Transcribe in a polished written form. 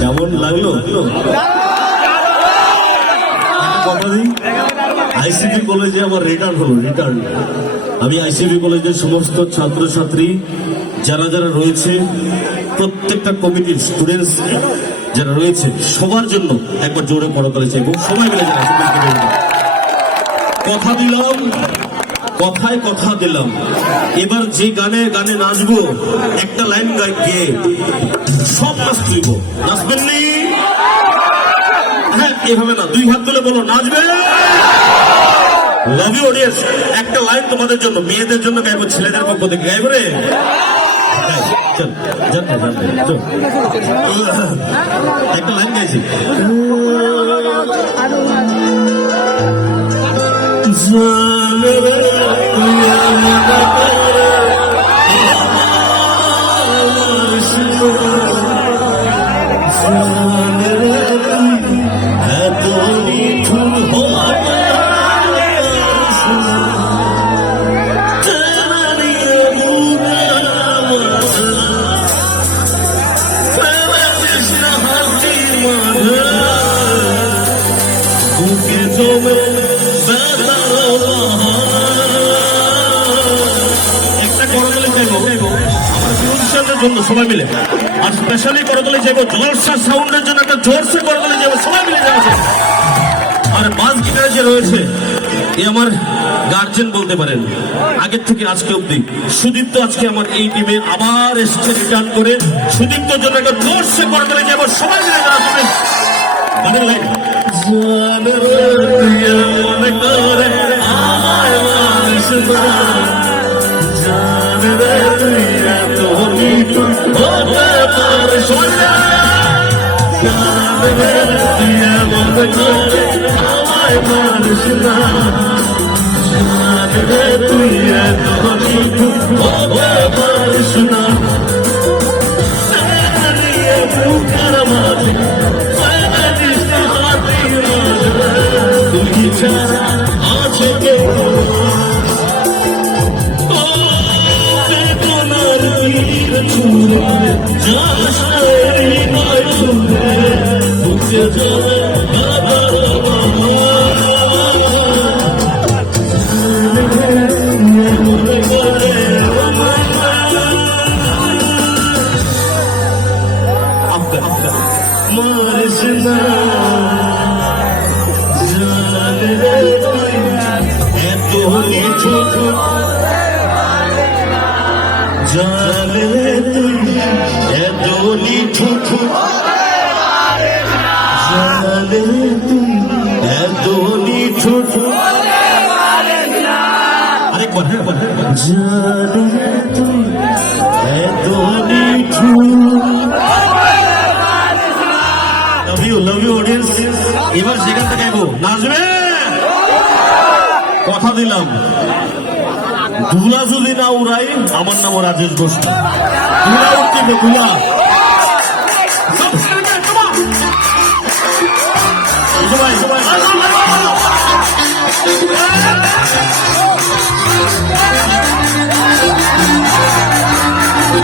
কেমন লাগলো? আইসিবি কলেজে আমার রিটার্ন হলো। আমি আইসিবি কলেজের সমস্ত ছাত্রছাত্রী যারা যারা রয়েছে, প্রত্যেকটা কমিটির স্টুডেন্টস যারা রয়েছে, সবার জন্য একবার জোরে করতালি চাইবো। সবাই মিলে যারা কথা দিলাম, কথায় কথা দিলাম, এবার যে গানে গানে নাচবো, একটা লাইন গিয়ে সব নাচ তুইব। নাচবেন নি? হ্যাঁ, এভাবে না, দুই হাত তুলে বলো নাচবে। Love you audience. একটা লাইন তোমাদের জন্য, মেয়েদের জন্য গাইবো, ছেলেদের পক্ষ থেকে গাইবো রে। একটা লাইন গাইছি। জন্য সবাই মিলে, আর স্পেশালি করতালি যাবো জলসা সাউন্ডের জন্য, একটা জোরসে করতালি যাবো, সবাই মিলে যাচ্ছে। আর বাস গিটারে যে রয়েছে, এ আমার গার্জেন বলতে পারেন, আগের থেকে আজকে অব্দি। সুদীপ্ত আজকে আমার এই টিমে আবার এসছে রিটার্ন করে। সুদীপ্তর জন্য একটা জোরসে করতালি যাবো, সবাই মিলে যাচ্ছে। এবার সেখান থেকে নাচবে। কথা দিলাম, ধুলা যদি না উড়াই, আমার নাম রাজেশ ঘোষ। ধুলা উঠতে ধুলা